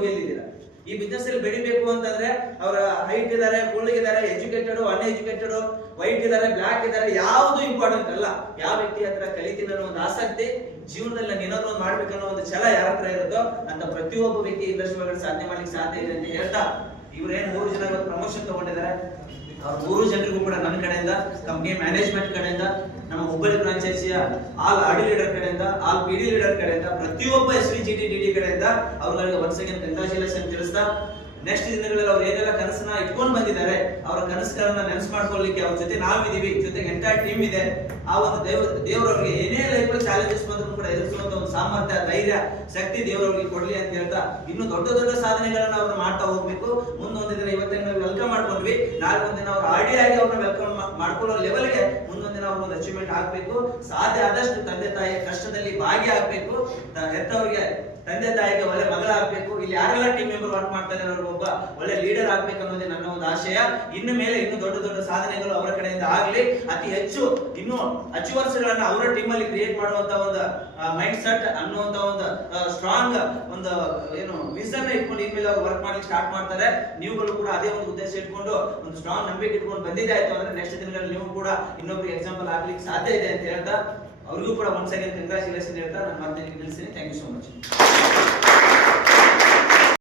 ಗೆದ್ದಿದ್ದೀರಾ. ಈ ಬಿಸ್ನೆಸ್ ಅಲ್ಲಿ ಬೆಳಿಬೇಕು ಅಂತಂದ್ರೆ ಅವರ ಹೈಟ್ ಇದಾರೆ, ಕುಳ್ಳಗಿದ್ದಾರೆ, ಎಜುಕೇಟೆಡ್, ಅನ್ಎಜುಕೇಟೆಡ್, ವೈಟ್ ಇದಾರೆ, ಬ್ಲಾಕ್ ಇದಾರೆ, ಯಾವುದು ಇಂಪಾರ್ಟೆಂಟ್ ಅಲ್ಲ. ಯಾವ ವ್ಯಕ್ತಿ ಹತ್ರ ಕಲಿತೀನಿ ಅನ್ನೋ ಒಂದು ಆಸಕ್ತಿ, ಜೀವನದಲ್ಲಿ ನಾನು ಏನಾದ್ರು ಒಂದು ಮಾಡ್ಬೇಕನ್ನೋ ಒಂದು ಛಲ ಯಾರ ಹತ್ರ ಇರುತ್ತೋ ಅಂತ ಪ್ರತಿಯೊಬ್ಬ ವ್ಯಕ್ತಿ ಇಂಡಸ್ಟ್ರಿ ಒಳಗಡೆ ಸಾಧನೆ ಮಾಡ್ಲಿಕ್ಕೆ ಸಾಧ್ಯ ಇದೆ ಅಂತ ಹೇಳ್ತಾ, ಇವ್ರೇನ್ 3 ಜನ ಇವತ್ತು ಪ್ರಮೋಷನ್ ತಗೊಂಡಿದ್ದಾರೆ. ಅವ್ರ 3 ಜನರಿಗೂ ಕೂಡ ನನ್ನ ಕಡೆಯಿಂದ, ಕಂಪನಿ ಮ್ಯಾನೇಜ್ಮೆಂಟ್ ಕಡೆಯಿಂದ, ನಮ್ಮ ಹುಬ್ಬಳ್ಳಿ ಫ್ರಾಂಚೈಸಿಯ ಆಲ್ ಆಡಿ ಲೀಡರ್ ಕಡೆಯಿಂದ, ಆಲ್ ಪಿಡಿ ಲೀಡರ್ ಕಡೆಯಿಂದ, ಪ್ರತಿಯೊಬ್ಬ SVGT DD ಕಡೆಯಿಂದ ಅವ್ರಿಗೆ ಒನ್ಸ್ ಅಗೇನ್ ಕಂಗ್ರಾಚುಲೇಷನ್ ತಿಳಿಸ್ತಾ, ನೆಕ್ಸ್ಟ್ ದಿನಗಳಲ್ಲಿ ಅವ್ರು ಏನೆಲ್ಲ ಕನಸನ್ನ ಇಟ್ಕೊಂಡು ಬಂದಿದ್ದಾರೆ, ಅವರ ಕನಸುಗಳನ್ನ ನೆನಸು ಮಾಡ್ಕೊಳ್ಳಿಕ್ಕೆ ಅವ್ರ ಜೊತೆ ನಾವಿದೀವಿ, ಜೊತೆಗೆ ಎಂಟೈರ್ ಟೀಮ್ ಇದೆ. ಆ ಒಂದು ದೇವರವ್ರಿಗೆ ಏನೇ ಲೈಫಲ್ಲಿ ಚಾಲೆಂಜಸ್ ಬಂದ್ರು ಕೂಡ ಎದುರಿಸುವಂತ ಒಂದು ಸಾಮರ್ಥ್ಯ, ಧೈರ್ಯ, ಶಕ್ತಿ ದೇವರವ್ರಿಗೆ ಕೊಡ್ಲಿ ಅಂತ ಹೇಳ್ತಾ, ಇನ್ನು ದೊಡ್ಡ ದೊಡ್ಡ ಸಾಧನೆಗಳನ್ನ ಅವ್ರು ಮಾಡ್ತಾ ಹೋಗ್ಬೇಕು. ಮುಂದೊಂದು ದಿನ ಇವತ್ತಿನ ನಾವು ವೆಲ್ಕಮ್ ಮಾಡ್ಕೊಂಡ್ವಿ, ನಾಳೆ ಒಂದಿನ ಅವ್ರ ಆಡಿ ಆಗಿ ಅವ್ರನ್ನ ವೆಲ್ಕಮ್ ಮಾಡ್ಕೊಳ್ಳೋ ಲೆವೆಲ್ಗೆ ಮುಂದೊಂದಿನ ಅವ್ರ ಒಂದು ಅಚೀವ್ಮೆಂಟ್ ಆಗ್ಬೇಕು. ಸಾಧ್ಯ ಆದಷ್ಟು ತಂದೆ ತಾಯಿಯ ಕಷ್ಟದಲ್ಲಿ ಭಾಗಿಯಾಗಬೇಕು, ಹೆತ್ತವರಿಗೆ ತಂದೆ ತಾಯಿಗೆ ಒಳ್ಳೆ ಮಗಳಾಗಬೇಕು. ಇಲ್ಲಿ ಯಾರೆಲ್ಲ ಟೀಮ್ ಮೆಂಬರ್ ವರ್ಕ್ ಮಾಡ್ತಾರೆ ಅವ್ರಿಗೆ ಒಬ್ಬ ಒಳ್ಳೆ ಲೀಡರ್ ಆಗ್ಬೇಕು ಅನ್ನೋದೇ ನನ್ನ ಒಂದು ಆಶಯ. ಇನ್ನು ಮೇಲೆ ಇನ್ನೂ ದೊಡ್ಡ ದೊಡ್ಡ ಸಾಧನೆಗಳು ಅವರ ಕಡೆಯಿಂದ ಆಗ್ಲಿ, ಅತಿ ಹೆಚ್ಚು ಇನ್ನೂ ಅಚೀವರ್ಸ್ ಗಳನ್ನ ಅವರ ಟೀಮ್ ಅಲ್ಲಿ ಕ್ರಿಯೇಟ್ ಮಾಡುವಂತ ಒಂದು ಮೈಂಡ್ ಸೆಟ್ ಅನ್ನುವಂತ ಒಂದು ಸ್ಟ್ರಾಂಗ್ ಒಂದು ಏನು ವಿಷನ್ ಇಟ್ಕೊಂಡು ಇನ್ಮೇಲೆ ಅವ್ರು ವರ್ಕ್ ಮಾಡ್ಲಿಕ್ಕೆ ಸ್ಟಾರ್ಟ್ ಮಾಡ್ತಾರೆ. ನೀವುಗಳು ಕೂಡ ಅದೇ ಒಂದು ಉದ್ದೇಶ ಇಟ್ಕೊಂಡು ಒಂದು ಸ್ಟ್ರಾಂಗ್ ನಂಬಿಕೆ ಇಟ್ಕೊಂಡು ಬಂದಿದೆ ಆಯ್ತು ಅಂದ್ರೆ ನೆಕ್ಸ್ಟ್ ದಿನಗಳಲ್ಲಿ ನೀವು ಕೂಡ ಇನ್ನೊಬ್ರಿಗೆ ಎಕ್ಸಾಂಪಲ್ ಆಗ್ಲಿಕ್ಕೆ ಸಾಧ್ಯ ಇದೆ ಅಂತ ಹೇಳ್ತಾ, ಅವ್ರಿಗೂ ಕೂಡ ಒನ್ಸ್ ಅಗೇನ್ ಕಂಗ್ರಾಚುಲೇಷನ್ ಹೇಳ್ತಾ ನಾನು ಮತ್ತೆ ನಿಲ್ಲಿಸ್ತೀನಿ. Thank you so much.